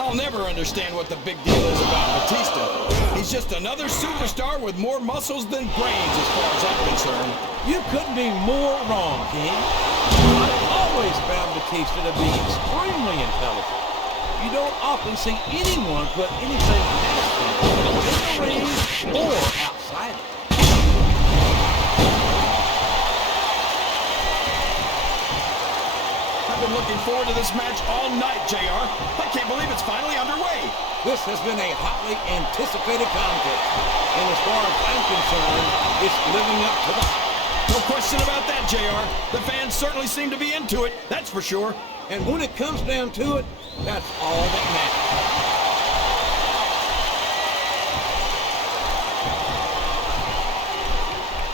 I'll never understand what the big deal is about Batista. He's just another superstar with more muscles than brains as far as I'm concerned. You couldn't be more wrong, King. I've always found Batista to be extremely intelligent. You don't often see anyone put anything past him in the ring or outside it. I've been looking forward to this match all night, JR. I can't believe it's finally underway. This has been a hotly anticipated contest, and as far as I'm concerned, it's living up to the hype. No question about that, JR. The fans certainly seem to be into it, that's for sure. And when it comes down to it, that's all that matters.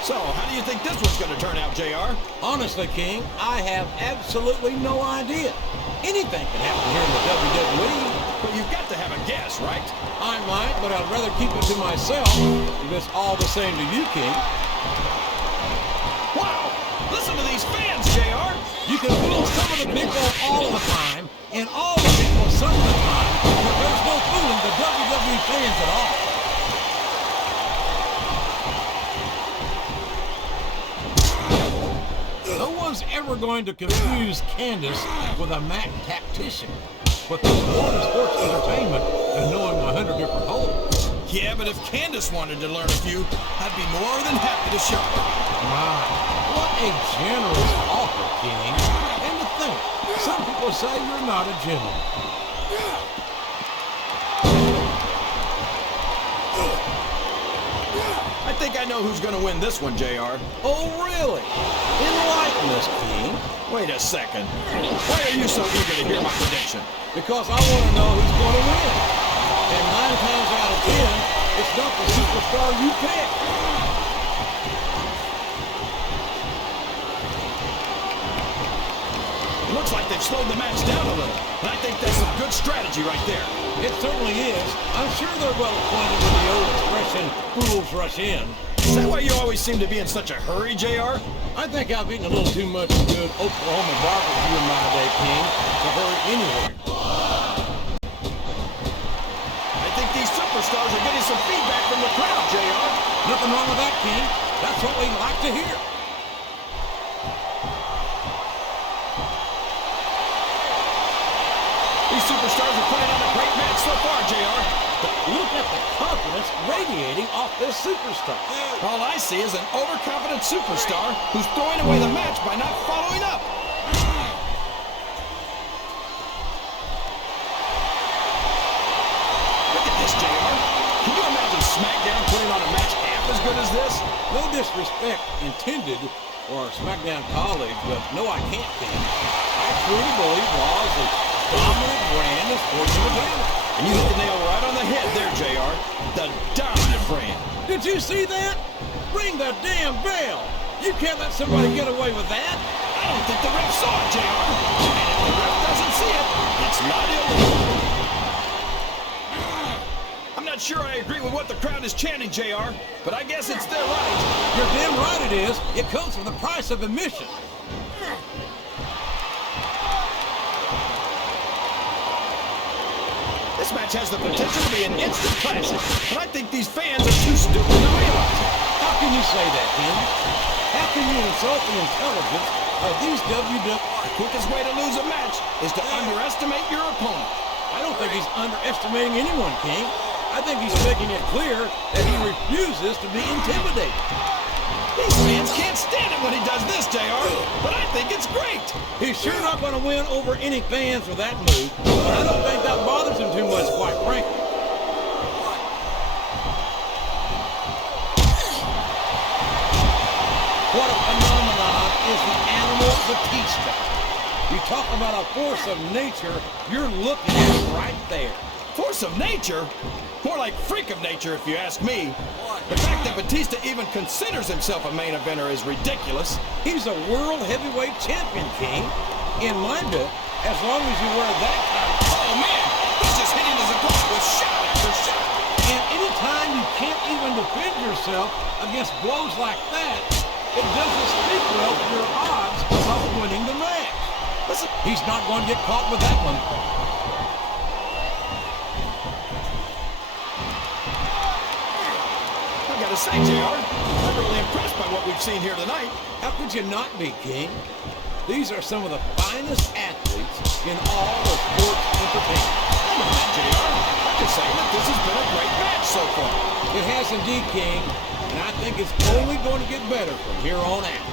So, how do you think this one's going to turn out, JR? Honestly, King, I have absolutely no idea. Anything can happen here in the WWE. But you've got to have a guess, right? I might, but I'd rather keep it to myself if it's all the same to you, King. Wow! Listen to these fans, JR! You can fool some of the people all the time, and all the people some of the time, but there's no fooling the WWE fans at all. No one's ever going to confuse Candice with a Mac tactician, but there's more to sports entertainment than knowing 100 different holes. Yeah, but if Candice wanted to learn a few, I'd be more than happy to show her. My, what a generous offer, King. And to think, some people say you're not a gentleman. I think I know who's going to win this one, JR. Oh, really? Enlighten us, King. Wait a second. Why are you so eager to hear my prediction? Because I want to know who's going to win. And 9 times out of 10, it's not the superstar you pick. It looks like they've slowed the match down a little. And I think that's some good strategy right there. It certainly is. I'm sure they're well acquainted with the old expression, fools rush in. Is that why you always seem to be in such a hurry, JR? I think I've eaten a little too much good Oklahoma barbecue in my day, King, to hurry anywhere. I think these superstars are getting some feedback from the crowd, JR. Nothing wrong with that, King. That's what we like to hear. These superstars are putting on a great match so far, JR. Look at the confidence radiating off this superstar. All I see is an overconfident superstar who's throwing away the match by not following up. Look at this, JR. Can you imagine SmackDown putting on a match half as good as this? No disrespect intended for our SmackDown colleagues, but no, I can't think. I truly believe Raw is the dominant brand of sports entertainment. And you hit the nail right on the head there, JR. The dominant brand. Did you see that? Ring the damn bell. You can't let somebody get away with that. I don't think the ref saw it, JR. And if the ref doesn't see it, it's not illegal. I'm not sure I agree with what the crowd is chanting, JR, but I guess it's their right. You're damn right it is. It comes with the price of admission. This match has the potential to be an instant classic, but I think these fans are too stupid to realize it. How can you say that, King? How can you insult the intelligence of these WWE? The quickest way to lose a match is to underestimate your opponent. I don't think he's underestimating anyone, King. I think he's making it clear that he refuses to be intimidated. These fans can't stand it when he does this, JR, but I think it's great. He's sure not going to win over any fans with that move, but I don't think that bothers him too much, quite frankly. What a phenomenon is the animal Batista. You talk about a force of nature, you're looking at it right there. Force of nature? More like freak of nature, if you ask me. The fact that Batista even considers himself a main eventer is ridiculous. He's a world heavyweight champion, King. In my book, as long as you wear that kind of... Oh, man! He's just hitting his opponent with shot after shot. And anytime you can't even defend yourself against blows like that, it doesn't speak well for your odds of winning the match. Listen, he's not going to get caught with that one. say, JR, I'm really impressed by what we've seen here tonight. How could you not be, King? These are some of the finest athletes in all of sports entertainment. Come on, JR. I'm just saying that this has been a great match so far. It has indeed, King, and I think it's only going to get better from here on out.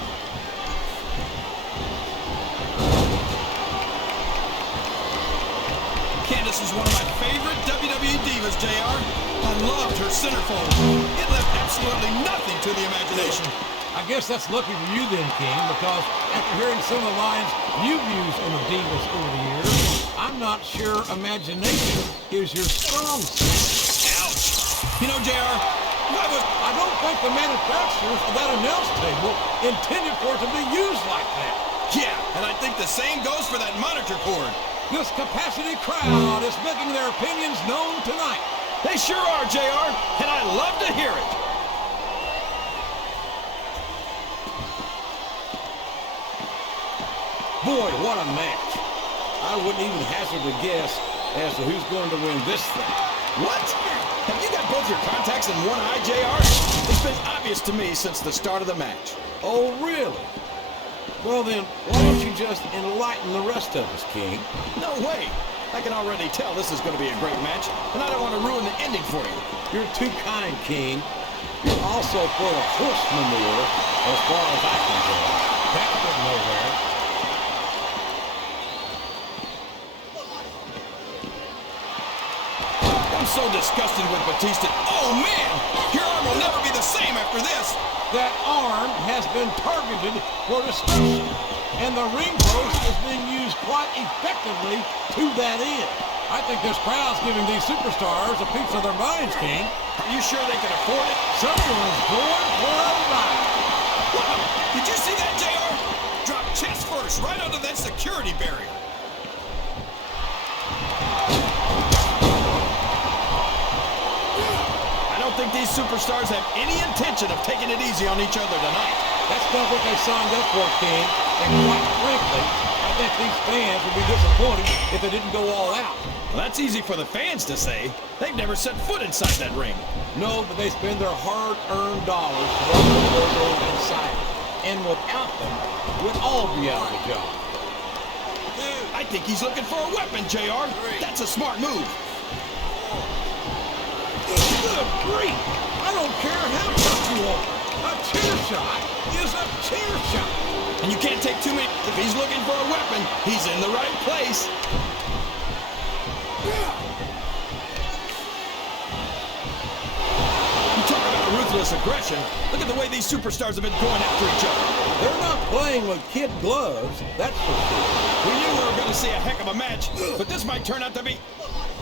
Candice is one of my favorite WWE Divas, JR. I loved her centerfold. It left absolutely nothing to the imagination. I guess that's lucky for you then, King, because after hearing some of the lines you've used on the Divas over the years, I'm not sure imagination is your strong suit. Ouch. You know, JR, I don't think the manufacturers of that announce table intended for it to be used like that. Yeah, and I think the same goes for that monitor cord. This capacity crowd is making their opinions known tonight. They sure are, JR, and I love to hear it. Boy, what a match. I wouldn't even hazard a guess as to who's going to win this thing. What? Have you got both your contacts in one eye, JR? It's been obvious to me since the start of the match. Oh, really? Well then, why don't you just enlighten the rest of us, King? No way. I can already tell this is going to be a great match, and I don't want to ruin the ending for you. You're too kind, King. You're also full of horse manure, as far as I can tell. That went nowhere. I'm so disgusted with Batista. Oh, man! Your arm will never be the same after this. That arm has been targeted for destruction, and the ring post is being used quite effectively to that end. I think this crowd's giving these superstars a piece of their minds, King. Are you sure they can afford it? Someone's going for a ride. Wow! Did you see that, JR? Drop chest first, right under that security barrier. I don't think these superstars have any intention of taking it easy on each other tonight. That's not what they signed up for, King. And quite frankly, I think these fans would be disappointed if they didn't go all out. Well, that's easy for the fans to say. They've never set foot inside that ring. No, but they spend their hard-earned dollars to run the logo inside it. And without them, we'd all be out of the job. I think he's looking for a weapon, JR. That's a smart move. Good grief! I don't care how tough you are. A chair shot is a chair shot. And you can't take too many. If he's looking for a weapon, he's in the right place. You talk about ruthless aggression. Look at the way these superstars have been going after each other. They're not playing with kid gloves, that's for sure. We knew we were going to see a heck of a match, but this might turn out to be...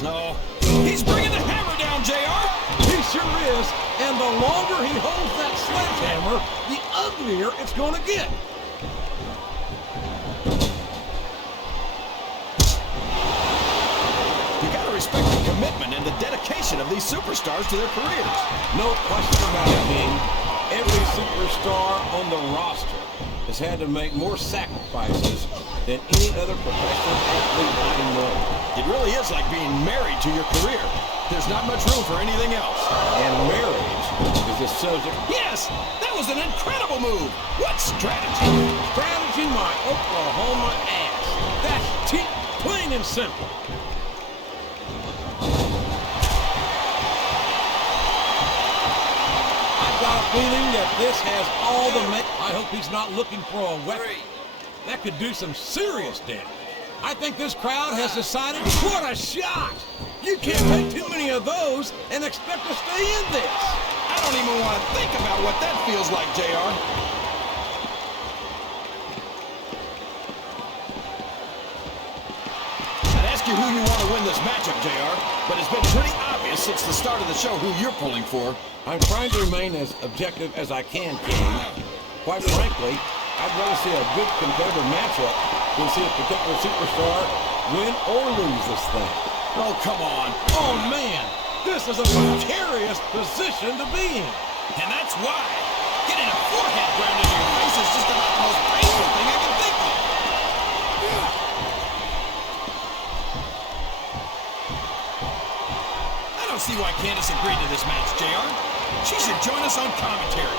No. He's bringing the hammer down, JR. He sure is, and the longer he holds that sledgehammer, the uglier it's going to get. You got to respect the commitment and the dedication of these superstars to their careers. No question about it, King. Every superstar on the roster has had to make more sacrifices than any other professional athlete I know. It really is like being married to your career. There's not much room for anything else. And marriage is the subject. Yes, that was an incredible move. What strategy? Strategy my Oklahoma ass. That's cheap, plain and simple. I've got a feeling that this has all the I hope he's not looking for a weapon. That could do some serious damage. I think this crowd has decided, what a shot! You can't take too many of those and expect to stay in this. I don't even want to think about what that feels like, JR. I'd ask you who you want to win this matchup, JR, but it's been pretty obvious since the start of the show who you're pulling for. I'm trying to remain as objective as I can, King. Quite frankly, I'd rather see a good competitive matchup than see a particular superstar win or lose this thing. Oh, come on. Oh, man, this is a precarious position to be in. And that's why getting a forehead grounded in your face is just about the most painful thing I can think of. I don't see why Candice agreed to this match, JR. She should join us on commentary.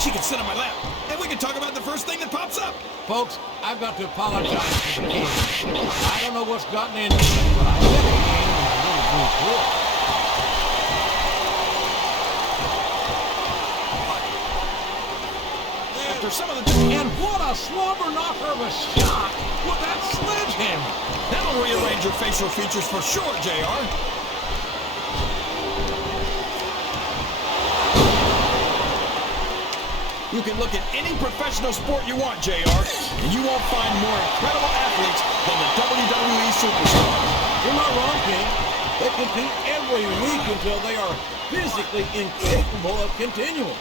She can sit on my lap, and we can talk about the first thing that pops up. Folks, I've got to apologize to the king. I don't know what's gotten into him, but I bet he ain't in a really good mood. After some of the... And what a slobber knocker of a shot with that sledgehammer. That'll rearrange your facial features for sure, JR. You can look at any professional sport you want, JR, and you won't find more incredible athletes than the WWE Superstars. You're not wrong, King. They compete every week until they are physically incapable of continuing.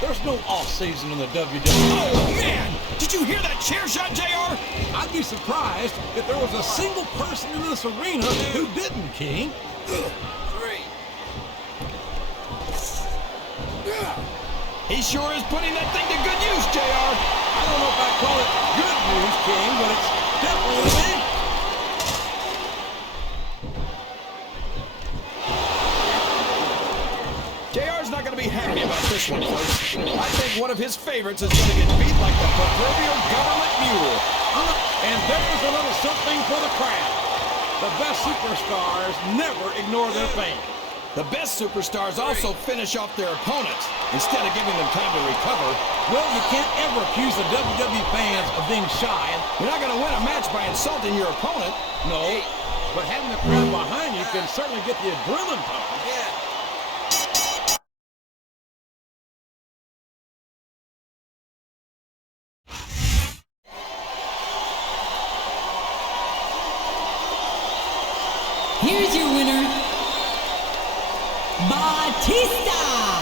There's no off-season in the WWE. Oh, man! Did you hear that chair shot, JR? I'd be surprised if there was a single person in this arena who didn't, King. 3. He sure is putting that thing to good use, JR. I don't know if I'd call it good news, King, but it's definitely a thing. JR's not going to be happy about this one, folks. I think one of his favorites is going to get beat like the proverbial government mule. And there's a little something for the crowd. The best superstars never ignore their fans. The best superstars also finish off their opponents instead of giving them time to recover. Well, you can't ever accuse the WWE fans of being shy. You're not going to win a match by insulting your opponent. No, but having the crowd behind you can certainly get the adrenaline pumping. Yeah. Here's your winner, Batista.